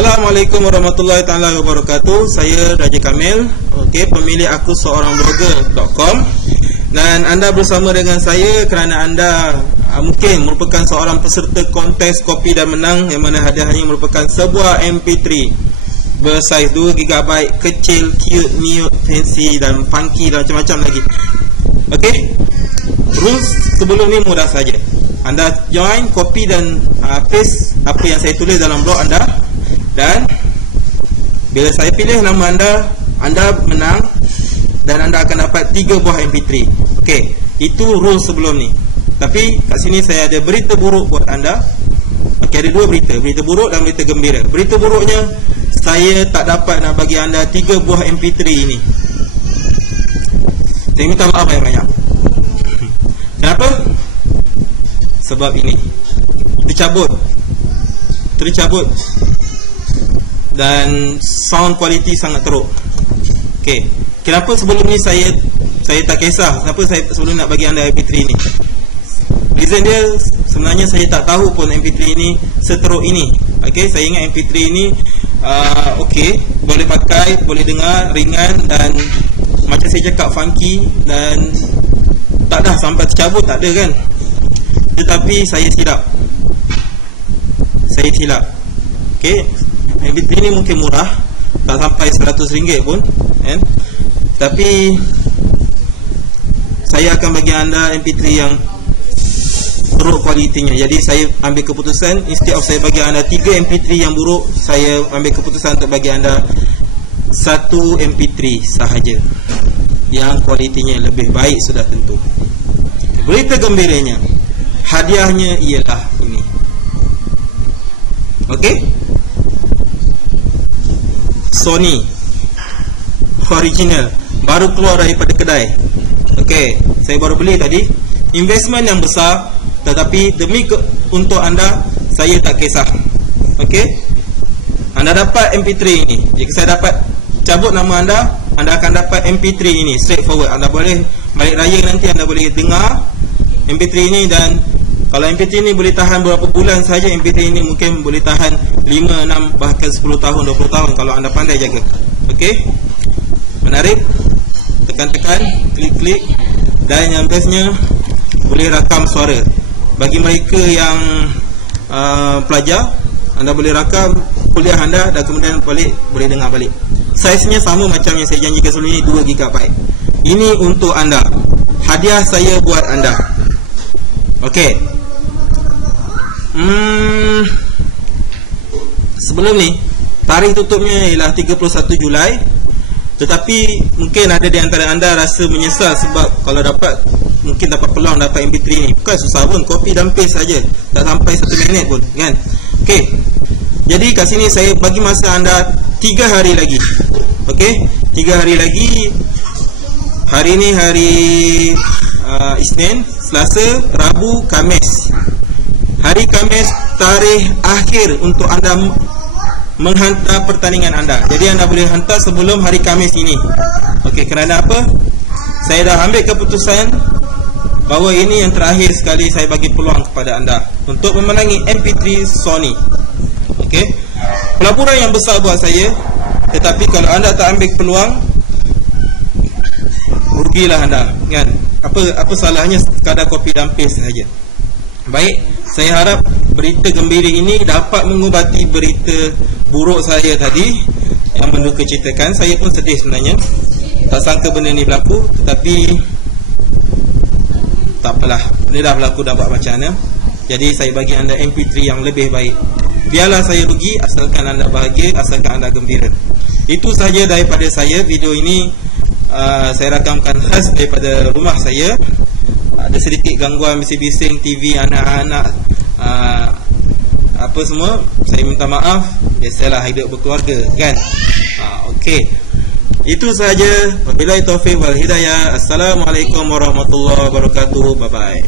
Assalamualaikum warahmatullahi taala wabarakatuh. Saya Raja Kamil, pemilik aku seorang blogger.com. Dan anda bersama dengan saya kerana anda mungkin merupakan seorang peserta kontes kopi dan menang, yang mana hadiahnya merupakan sebuah MP3 bersaiz 2GB, kecil, cute, mute, fancy dan funky dan macam-macam lagi. Rules sebelum ni mudah saja. Anda join, copy dan paste apa yang saya tulis dalam blog anda, dan bila saya pilih nama anda menang dan anda akan dapat 3 buah MP3. Itu rules sebelum ni. Tapi kat sini saya ada berita buruk buat anda. Ada 2 berita, berita buruk dan berita gembira. Berita buruknya, saya tak dapat nak bagi anda 3 buah MP3 ini. Saya minta maaf banyak-banyak. Kenapa? Sebab ini tercabut dan sound quality sangat teruk. Kenapa sebelum ni saya tak kisah? Kenapa saya sebelum nak bagi anda MP3 ni? Reason dia sebenarnya saya tak tahu pun MP3 ini seteruk ini. Saya ingat MP3 ini boleh pakai, boleh dengar, ringan dan macam saya cakap funky, dan tak dah sampai tercabut, tak ada kan. Tetapi saya silap. MP3 ni mungkin murah, tak sampai RM100 pun kan? Tapi saya akan bagi anda MP3 yang teruk kualitinya. Jadi saya ambil keputusan, instead of saya bagi anda 3 MP3 yang buruk, saya ambil keputusan untuk bagi anda 1 MP3 sahaja yang kualitinya lebih baik sudah tentu. Berita gembiranya, hadiahnya ialah ini. Sony original, baru keluar daripada kedai. Saya baru beli tadi. Investment yang besar, tetapi demi untuk anda, saya tak kisah. Anda dapat MP3 ini. Jika saya dapat cabut nama anda akan dapat MP3 ini straightforward. Anda boleh balik raya nanti, anda boleh dengar MP3 ini. Dan kalau MP3 ini boleh tahan berapa bulan saja, MP3 ini mungkin boleh tahan 5, 6, bahkan 10 tahun, 20 tahun kalau anda pandai jaga. Menarik? Tekan-tekan, klik-klik. Dan yang bestnya, boleh rakam suara. Bagi mereka yang pelajar, anda boleh rakam kuliah anda dan kemudian balik boleh dengar balik. Saiznya sama macam yang saya janjikan sebelum ini, 2GB. Ini untuk anda, hadiah saya buat anda. Sebelum ni, tarikh tutupnya ialah 31 Julai. Tetapi mungkin ada di antara anda rasa menyesal sebab kalau mungkin dapat peluang dapat MP3 ni. Bukan susah pun, copy dan paste saja, tak sampai 1 minit pun kan. Jadi kat sini saya bagi masa anda 3 hari lagi. 3 hari lagi. Hari ni hari Isnin, Selasa, Rabu, Khamis. Hari Khamis tarikh akhir untuk anda menghantar pertandingan anda. Jadi anda boleh hantar sebelum hari Khamis ini. Kerana apa? Saya dah ambil keputusan bahawa ini yang terakhir sekali saya bagi peluang kepada anda untuk memenangi MP3 Sony. Pelaburan yang besar buat saya. Tetapi kalau anda tak ambil peluang, rugilah anda kan. Apa salahnya sekadar copy dan paste saja. Baik, saya harap berita gembira ini dapat mengubati berita buruk saya tadi yang menduka citakan. Saya pun sedih sebenarnya, tak sangka benda ni berlaku. Tetapi tak apalah, benda dah berlaku, dah buat macam mana. Jadi saya bagi anda MP3 yang lebih baik. Biarlah saya rugi, asalkan anda bahagia, asalkan anda gembira. Itu sahaja daripada saya. Video ini saya rakamkan khas daripada rumah saya. Ada sedikit gangguan, bising-bising TV, anak-anak, apa semua. Saya minta maaf. Biasalah hidup berkeluarga kan. Itu sahaja. Wabillahi taufiq wal hidayah. Assalamualaikum warahmatullahi wabarakatuh. Bye bye.